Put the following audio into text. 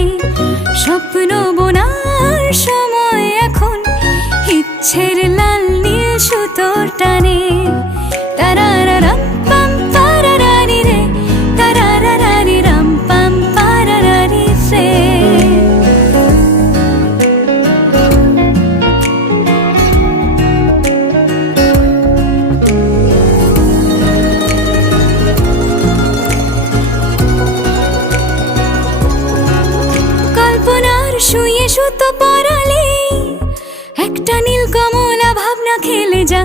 টানে, স্বপ্ন বোনার সময় এখন, ইচ্ছের লাল নীল সুতোর টানে। তারারারাম পাম পারারারি রে, তারারারারি রাম পাম পারারারি রে। কল্পনার শুয়ে সুতো পরালে, একটা নীল কমলা ভাবনা খেলে যা